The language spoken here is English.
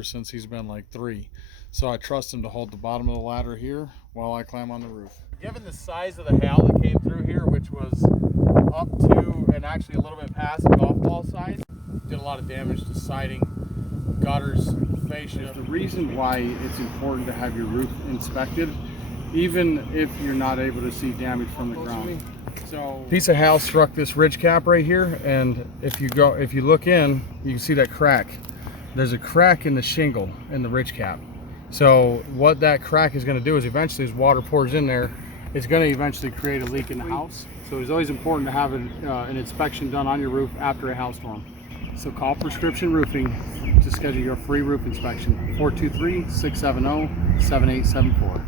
ever since he's been like 3. So I trust him to hold the bottom of the ladder here while I climb on the roof. Given the size of the hail that came through here, which was up to and actually a little bit past golf ball size, did a lot of damage to siding, gutters, fascia. The reason why it's important to have your roof inspected, even if you're not able to see damage from the ground. So, piece of hail struck this ridge cap right here, and if you look in, you can see that crack. There's a crack in the shingle in the ridge cap. So what that crack is going to do is eventually, as water pours in there, it's going to eventually create a leak in the house. So it's always important to have an inspection done on your roof after a hailstorm. So call Prescription Roofing to schedule your free roof inspection, 423-670-7874.